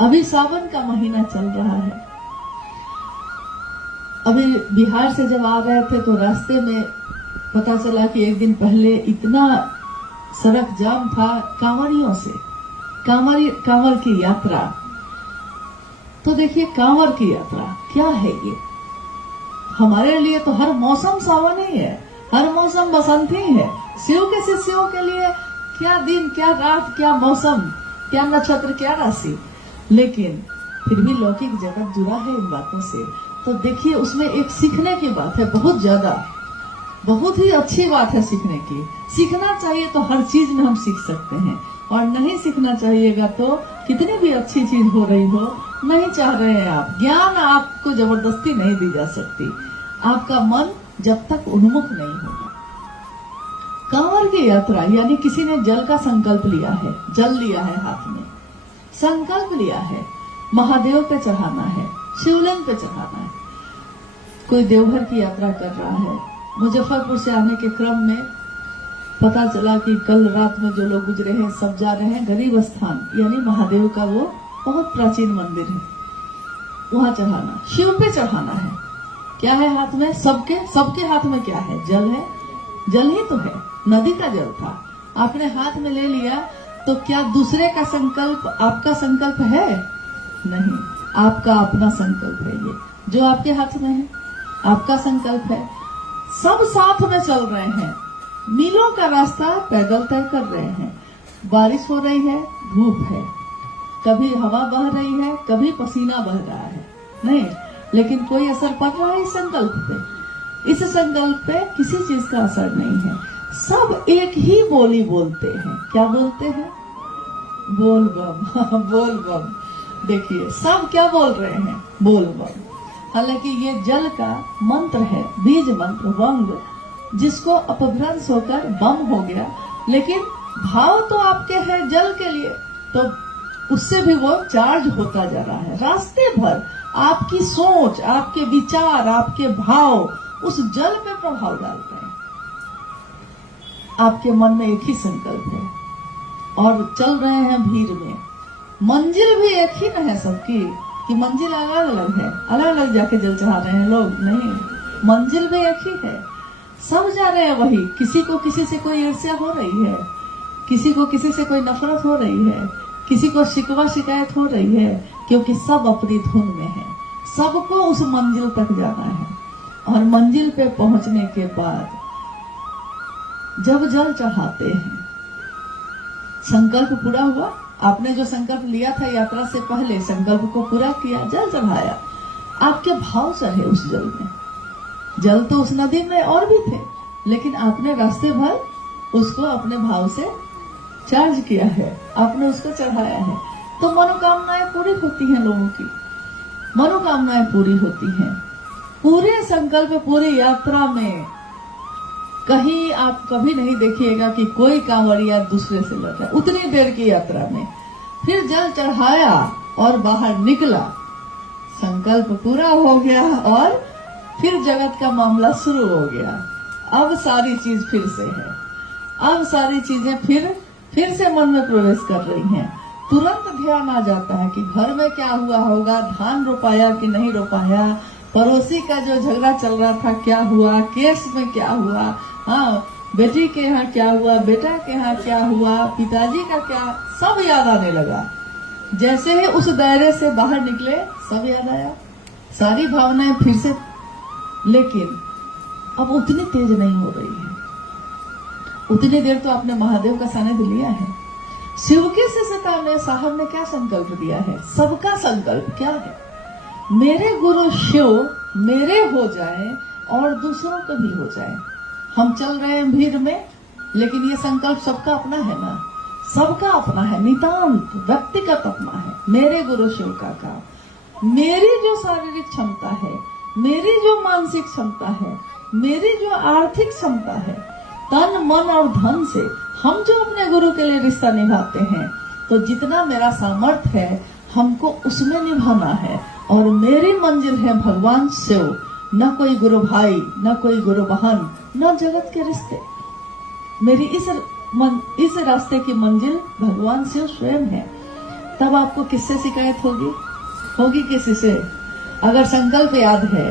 अभी सावन का महीना चल रहा है। अभी बिहार से जब आ रहे थे तो रास्ते में पता चला कि एक दिन पहले इतना सड़क जाम था कांवरियों से, कांवर की यात्रा। तो देखिए कांवर की यात्रा क्या है ये। हमारे लिए तो हर मौसम सावन ही है, हर मौसम बसंत ही है। शिव के शिष्यों के लिए क्या दिन, क्या रात, क्या मौसम, क्या नक्षत्र, क्या राशि। लेकिन फिर भी लौकिक जगत जुड़ा है इन बातों से। तो देखिए उसमें एक सीखने की बात है, बहुत ज्यादा, बहुत ही अच्छी बात है सीखने की। सीखना चाहिए तो हर चीज में हम सीख सकते हैं, और नहीं सीखना चाहिएगा तो कितनी भी अच्छी चीज हो रही हो, नहीं चाह रहे हैं आप, ज्ञान आपको जबरदस्ती नहीं दी जा सकती, आपका मन जब तक उन्मुख नहीं होगा। कांवर की यात्रा यानी किसी ने जल का संकल्प लिया है, जल लिया है हाथ में, संकल्प लिया है, महादेव पे चढ़ाना है, शिवलिंग पे चढ़ाना है। कोई देवघर की यात्रा कर रहा है, मुजफ्फरपुर से आने के क्रम में पता चला कि कल रात में जो लोग गुजरे हैं सब जा रहे हैं गरीब स्थान, यानी महादेव का वो बहुत प्राचीन मंदिर है, वहां चढ़ाना, शिव पे चढ़ाना है। क्या है हाथ में? सबके हाथ में क्या है? जल है, जल ही तो है, नदी का जल था, आपने हाथ में ले लिया। तो क्या दूसरे का संकल्प आपका संकल्प है? नहीं, आपका अपना संकल्प है। ये जो आपके हाथ में है आपका संकल्प है। सब साथ में चल रहे हैं, मीलों का रास्ता पैदल तय कर रहे हैं। बारिश हो रही है, धूप है, कभी हवा बह रही है, कभी पसीना बह रहा है, नहीं, लेकिन कोई असर पड़ रहा है इस संकल्प पे? इस संकल्प पे किसी चीज का असर नहीं है। सब एक ही बोली बोलते हैं। क्या बोलते हैं? बोल बम। बोल बम। देखिए सब क्या बोल रहे हैं? बोल बम। हालांकि ये जल का मंत्र है, बीज मंत्र, वंग, जिसको अपभ्रंश होकर बम हो गया, लेकिन भाव तो आपके हैं जल के लिए, तो उससे भी वो चार्ज होता जा रहा है। रास्ते भर आपकी सोच, आपके विचार, आपके भाव उस जल पे प्रभाव डालते हैं। आपके मन में एक ही संकल्प है और चल रहे हैं भीड़ में। मंजिल भी एक ही न है सबकी, कि मंजिल अलग अलग है, अलग अलग जाके जल चढ़ा रहे हैं लोग, नहीं, मंजिल भी एक ही है, सब जा रहे हैं वही। किसी को किसी से कोई ईर्ष्या हो रही है, किसी को किसी से कोई नफरत हो रही है, किसी को शिकवा शिकायत हो रही है, क्योंकि सब अपनी धुन में है, सबको उस मंजिल तक जाना है। और मंजिल पे पहुंचने के बाद जब जल चढ़ाते हैं, संकल्प पूरा हुआ, आपने जो संकल्प लिया था यात्रा से पहले, संकल्प को पूरा किया, जल चढ़ाया, आपके भाव चढ़े उस जल में। जल तो उस नदी में और भी थे, लेकिन आपने रास्ते भर उसको अपने भाव से चार्ज किया है, आपने उसको चढ़ाया है। तो मनोकामनाएं पूरी होती हैं लोगों की, मनोकामनाएं पूरी होती हैं। पूरे संकल्प, पूरी यात्रा में कहीं आप कभी नहीं देखिएगा कि कोई कांवरिया दूसरे से लड़ रहा है। उतनी देर की यात्रा में फिर जल चढ़ाया और बाहर निकला, संकल्प पूरा हो गया और फिर जगत का मामला शुरू हो गया। अब सारी चीज फिर से है, अब सारी चीजें फिर से मन में प्रवेश कर रही हैं। तुरंत ध्यान आ जाता है कि घर में क्या हुआ होगा, धान रोपाया कि नहीं रोपाया, पड़ोसी का जो झगड़ा चल रहा था क्या हुआ, केस में क्या हुआ, हाँ बेटी के यहाँ क्या हुआ, बेटा के यहाँ क्या हुआ, पिताजी का क्या, सब याद आने लगा। जैसे ही उस दायरे से बाहर निकले सब याद आया, सारी भावनाएं फिर से, लेकिन अब उतनी तेज नहीं हो रही है। उतनी देर तो आपने महादेव का सानिध्य लिया है। शिव की शिष्यता में साहब ने क्या संकल्प दिया है? सबका संकल्प क्या है? मेरे गुरु शिव मेरे हो जाए और दूसरों को भी हो जाए। हम चल रहे हैं भीड़ में, लेकिन ये संकल्प सबका अपना है ना, सबका अपना है, नितांत व्यक्तिगत अपना है। मेरे गुरु शिव का काम, मेरी जो शारीरिक क्षमता है, मेरी जो मानसिक क्षमता है, मेरी जो आर्थिक क्षमता है, तन मन और धन से हम जो अपने गुरु के लिए रिश्ता निभाते हैं, तो जितना मेरा सामर्थ्य है हमको उसमें निभाना है। और मेरी मंजिल है भगवान शिव, न कोई गुरु भाई, न कोई गुरु बहन, न जगत के रिश्ते। मेरी इस रास्ते की मंजिल भगवान शिव स्वयं है। तब आपको किससे शिकायत होगी? होगी किसी से? अगर संकल्प याद है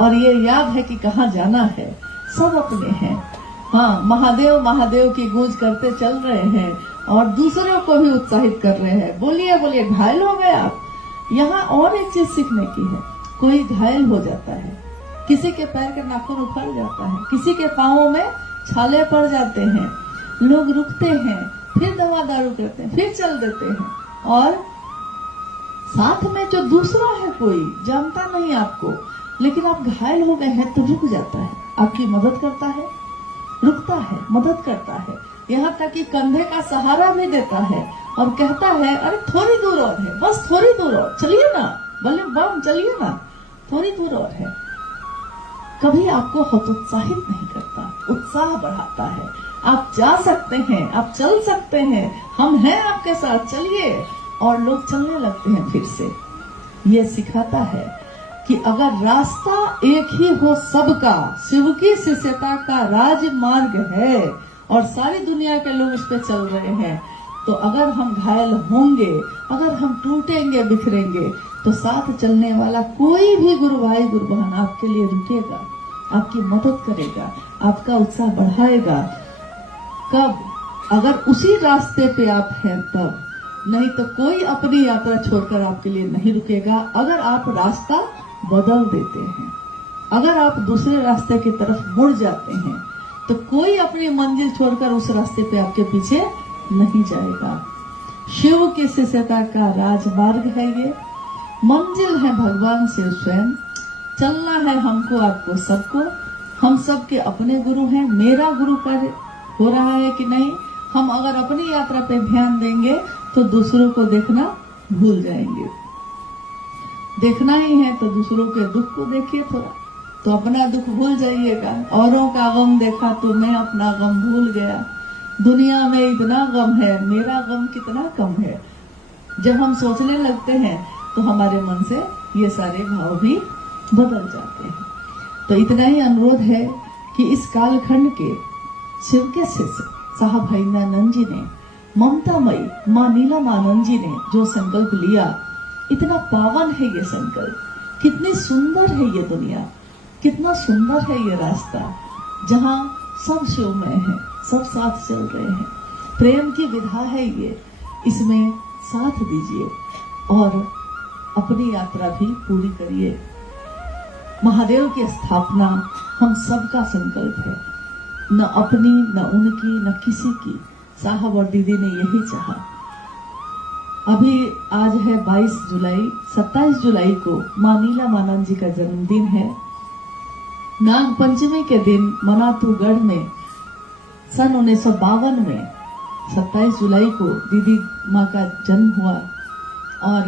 और ये याद है कि कहाँ जाना है, सब अपने हैं। हाँ, महादेव महादेव की गूंज करते चल रहे हैं और दूसरों को भी उत्साहित कर रहे हैं। बोलिए बोलिए, घायल हो गए आप? यहाँ और एक चीज सीखने की है। कोई घायल हो जाता है, किसी के पैर के नाखून उखड़ जाता है, किसी के पाँवों में छाले पड़ जाते हैं, लोग रुकते हैं, फिर दवा दारू करते हैं, फिर चल देते हैं, और साथ में जो दूसरा है कोई जानता नहीं आपको, लेकिन आप घायल हो गए हैं तो रुक जाता है, आपकी मदद करता है, रुकता है, मदद करता है, यहाँ तक कि कंधे का सहारा भी देता है और कहता है अरे थोड़ी दूर और है, बस थोड़ी दूर और, चलिए ना, भले बम चलिए ना, थोड़ी दूर और है। कभी आपको हतोत्साहित नहीं करता, उत्साह बढ़ाता है। आप जा सकते हैं, आप चल सकते हैं, हम हैं आपके साथ, चलिए, और लोग चलने लगते हैं फिर से। ये सिखाता है कि अगर रास्ता एक ही हो सबका, शिव की शिष्यता का राजमार्ग है और सारी दुनिया के लोग इस पे चल रहे हैं, तो अगर हम घायल होंगे, अगर हम टूटेंगे बिखरेंगे, तो साथ चलने वाला कोई भी गुरु भाई गुरु बहन आपके लिए रुकेगा, आपकी मदद करेगा, आपका उत्साह बढ़ाएगा। कब? अगर उसी रास्ते पे आप हैं तब, नहीं तो कोई अपनी यात्रा छोड़कर आपके लिए नहीं रुकेगा। अगर आप रास्ता बदल देते हैं, अगर आप दूसरे रास्ते की तरफ मुड़ जाते हैं, तो कोई अपनी मंजिल छोड़कर उस रास्ते पे आपके पीछे नहीं जाएगा। शिव की शिष्यता का राजमार्ग है ये, मंजिल है भगवान शिव स्वयं। चलना है हमको, आपको, सबको। हम सबके अपने गुरु हैं। मेरा गुरु कर हो रहा है कि नहीं? हम अगर अपनी यात्रा पे ध्यान देंगे तो दूसरों को देखना भूल जाएंगे। देखना ही है तो दूसरों के दुख को देखिए थोड़ा, तो अपना दुख भूल जाइएगा। औरों का गम देखा तो मैं अपना गम भूल गया। दुनिया में इतना गम है, मेरा गम कितना कम है। जब हम सोचने लगते हैं तो हमारे मन से ये सारे भाव भी बदल जाते हैं। तो इतना ही अनुरोध है कि इस कालखंड के शिव के शिष्य साहब भाईनानंद जी ने, ममतामयी माँ नीलमानंद जी ने जो संकल्प लिया, इतना पावन है ये संकल्प। कितनी सुंदर है ये दुनिया, कितना सुंदर है ये रास्ता, जहाँ सब शिवमय है, सब साथ चल रहे हैं। प्रेम की विधा है ये, इसमें साथ दीजिए और अपनी यात्रा भी पूरी करिए। महादेव की स्थापना हम सबका संकल्प है, न अपनी, न उनकी, न किसी की। साहब और दीदी ने यही चाहा। अभी आज है 22 जुलाई, 27 जुलाई को माँ नीलमानंद जी का जन्मदिन है। नाग पंचमी के दिन मनातूगढ़ में सन 1952 में 27 जुलाई को दीदी माँ का जन्म हुआ, और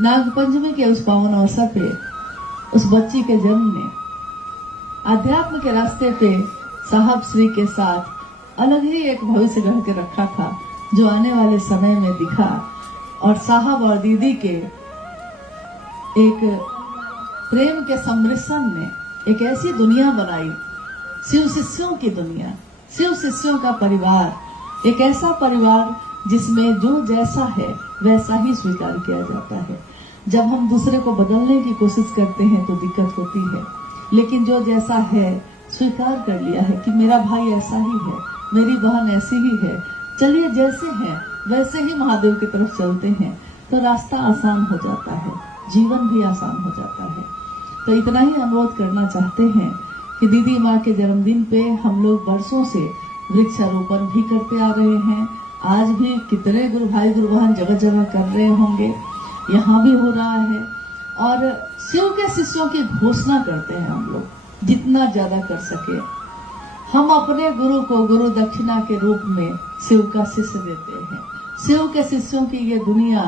नाग पंचमी के उस पावन अवसर पे उस बच्ची के जन्म ने आध्यात्म के रास्ते पे साहब श्री के साथ अलग ही एक भविष्य गढ़ के रखा था, जो आने वाले समय में दिखा। और साहब और दीदी के एक प्रेम के सम्मिश्रण ने एक ऐसी दुनिया बनाई, शिव शिष्यों की दुनिया, शिव शिष्यों का परिवार, एक ऐसा परिवार जिसमें जो जैसा है वैसा ही स्वीकार किया जाता है। जब हम दूसरे को बदलने की कोशिश करते हैं तो दिक्कत होती है, लेकिन जो जैसा है स्वीकार कर लिया है कि मेरा भाई ऐसा ही है, मेरी बहन ऐसी ही है, चलिए जैसे हैं वैसे ही महादेव की तरफ चलते हैं, तो रास्ता आसान हो जाता है, जीवन भी आसान हो जाता है। तो इतना ही अनुरोध करना चाहते हैं कि दीदी माँ के जन्मदिन पे हम लोग वर्षों से वृक्षारोपण भी करते आ रहे हैं। आज भी कितने गुरु भाई गुरु बहन जगह जगह कर रहे होंगे, यहाँ भी हो रहा है। और शिव के शिष्यों की घोषणा करते हैं हम लोग, जितना ज्यादा कर सके। हम अपने गुरु को गुरु दक्षिणा के रूप में शिव का शिष्य देते हैं। शिव के शिष्यों की ये दुनिया,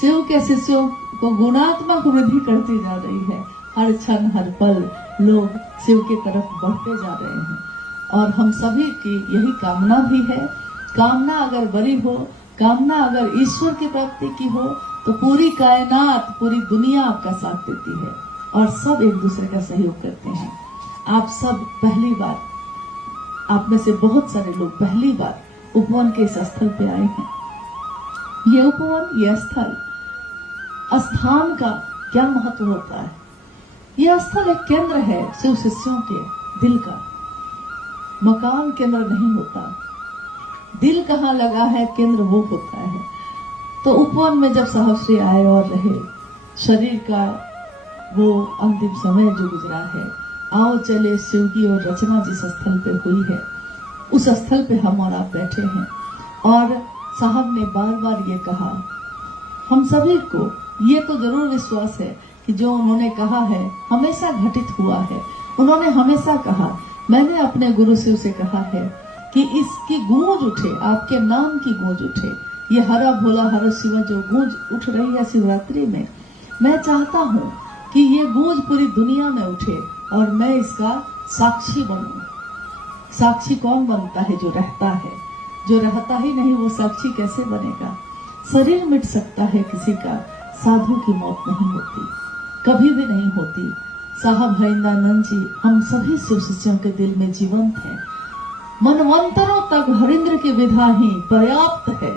शिव के शिष्यों को गुणात्मक वृद्धि करती जा रही है। हर क्षण हर पल लोग शिव की तरफ बढ़ते जा रहे हैं, और हम सभी की यही कामना भी है। कामना अगर बड़ी हो, कामना अगर ईश्वर की प्राप्ति की हो, तो पूरी कायनात, पूरी दुनिया आपका साथ देती है और सब एक दूसरे का सहयोग करते हैं। आप सब पहली बार, आप में से बहुत सारे लोग पहली बार उपवन के इस स्थल पे आए हैं। ये उपवन, ये स्थल, स्थान का क्या महत्व होता है। यह स्थल एक केंद्र है शिव शिष्यों के दिल का। मकान केंद्र नहीं होता, दिल कहाँ लगा है केंद्र वो होता है। तो उपवन में जब साहब श्री आए और रहे, शरीर का वो अंतिम समय जो गुजरा है, आओ चले शिव की और रचना जिस स्थल पे हुई है उस स्थल पे हम और आप बैठे हैं। और साहब ने बार बार ये कहा, हम सभी को ये तो जरूर विश्वास है कि जो उन्होंने कहा है हमेशा घटित हुआ है। उन्होंने हमेशा कहा, मैंने अपने गुरु शिव से कहा है कि इसकी गूंज उठे, आपके नाम की गूंज उठे। ये हरा भोला हर शिव जो गूंज उठ रही है शिवरात्रि में, मैं चाहता हूँ कि ये गूंज पूरी दुनिया में उठे और मैं इसका साक्षी बनूं। साक्षी कौन बनता है? जो रहता है। जो रहता ही नहीं वो साक्षी कैसे बनेगा? शरीर मिट सकता है किसी का, साधु की मौत नहीं होती, कभी भी नहीं होती। साहब हरिंद्रानंद जी हम सभी शिव शिष्यों के दिल में जीवंत हैं। मनवंतरों तक हरिंद्र की विधा ही पर्याप्त है।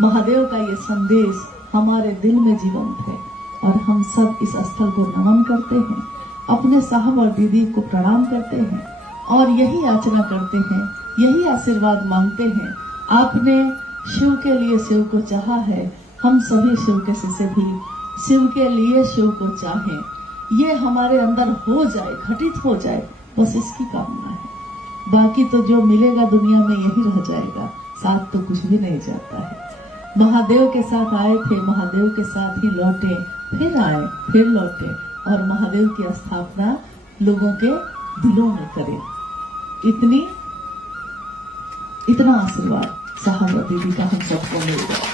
महादेव का ये संदेश हमारे दिल में जीवंत है और हम सब इस स्थल को नमन करते हैं, अपने साहब और दीदी को प्रणाम करते हैं और यही याचना करते हैं, यही आशीर्वाद मांगते हैं। आपने शिव के लिए शिव को चाहा है, हम सभी शिव के शिष्य भी शिव के लिए शिव को चाहें। ये हमारे अंदर हो जाए, घटित हो जाए, बस इसकी कामना है। बाकी तो जो मिलेगा दुनिया में यही रह जाएगा, साथ तो कुछ भी नहीं जाता है। महादेव के साथ आए थे, महादेव के साथ ही लौटे, फिर आए, फिर लौटे और महादेव की स्थापना लोगों के दिलों में करें। इतना आशीर्वाद साहब और दीदी का हम सबको मिल गया।